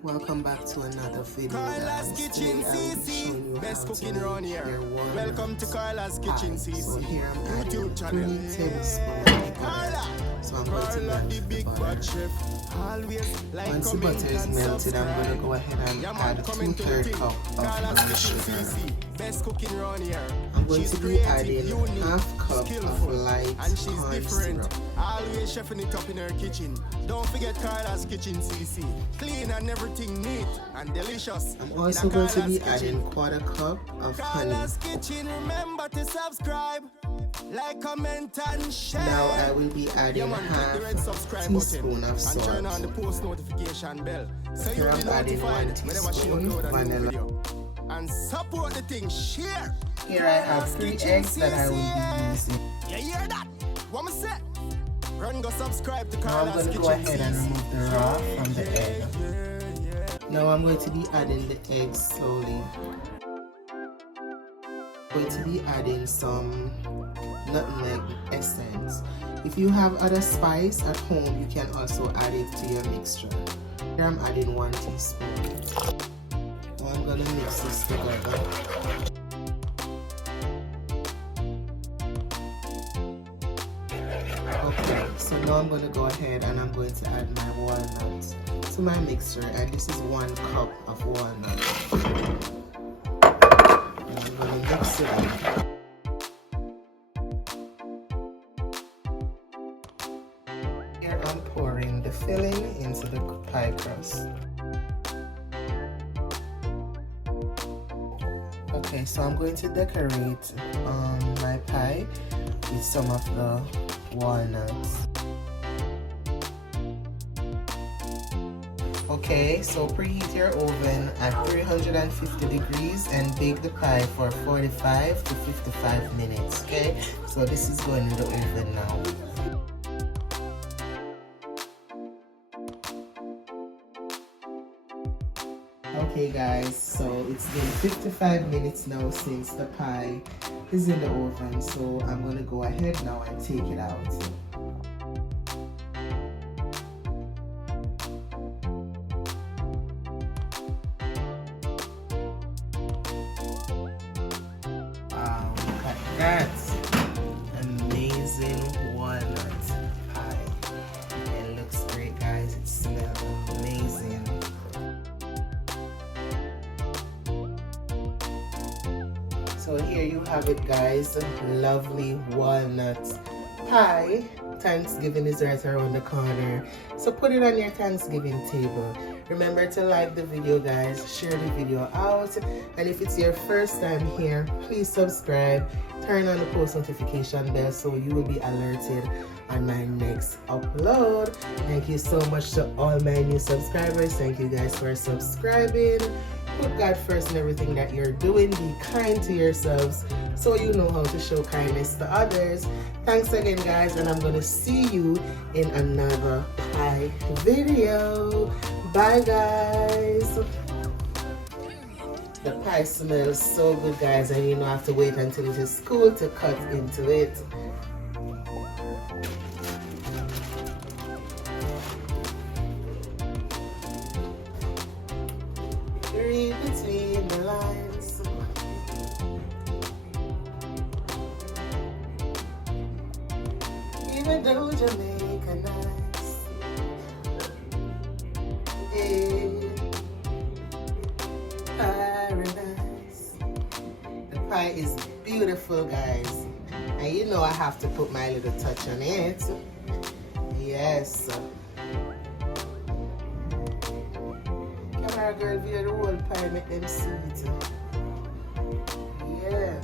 Welcome back to another video. Carlaskitchencc, best cooking around here. Welcome to Carlaskitchencc So here I'm adding YouTube 3 channel. tablespoons of butter. So I'm going to melt the big butter. chef. Always like Once the butter is melted, I'm going to go ahead and add 2/3 cup of brown sugar. Best cooking around here. I'm going to be adding ½ cup of light corn syrup. Always chefing it up in her kitchen. Don't forget Carlaskitchencc. Clean and everything neat and delicious. I'm also going to be adding 1/4 cup of honey. Kitchen, remember to subscribe, like, comment and share. Now I will be adding half teaspoon of salt. And turn on the post notification bell so Here you'll I'm be adding 1 notified whenever she teaspoon upload a new vanilla. video. And support the thing, share. Here I have 3 eggs that I will be using. You hear that? What me say? Run, go subscribe to Now I'm going to go ahead and remove the raw from the egg. Now I'm going to be adding the eggs slowly. I'm going to be adding some nutmeg essence. If you have other spice at home, you can also add it to your mixture. Here I'm adding 1 teaspoon. Now I'm going to mix this together. Okay, so now I'm going to go ahead and I'm going to add my walnuts to my mixture, and this is 1 cup of walnuts. And I'm going to mix it up. Here I'm pouring the filling into the pie crust. Okay, so I'm going to decorate my pie with some of the walnuts. Okay, so preheat your oven at 350 degrees and bake the pie for 45 to 55 minutes. Okay, so this is going in the oven now. Okay guys, so it's been 55 minutes now since the pie is in the oven, so I'm going to go ahead now and take it out. Wow, look at that! Amazing walnut pie. It looks great guys, it smells amazing. So here you have it guys, lovely walnut pie. Thanksgiving is right around the corner, so put it on your Thanksgiving table. Remember to like the video guys, share the video out, and if it's your first time here, please subscribe, turn on the post notification bell so you will be alerted on my next upload. Thank you so much to all my new subscribers. Thank you guys for subscribing. Put God first in everything that you're doing. Be kind to yourselves so you know how to show kindness to others. Thanks again guys, and I'm gonna see you in another pie video. Bye guys. The pie smells so good guys, and you don't have to wait until it is cool to cut into it. Read between the lines. Even though Jamaica nice, hey, paradise. The pie is beautiful guys, and you know I have to put my little touch on it. Yes. Girl, view the whole pie, make them see it. Yeah.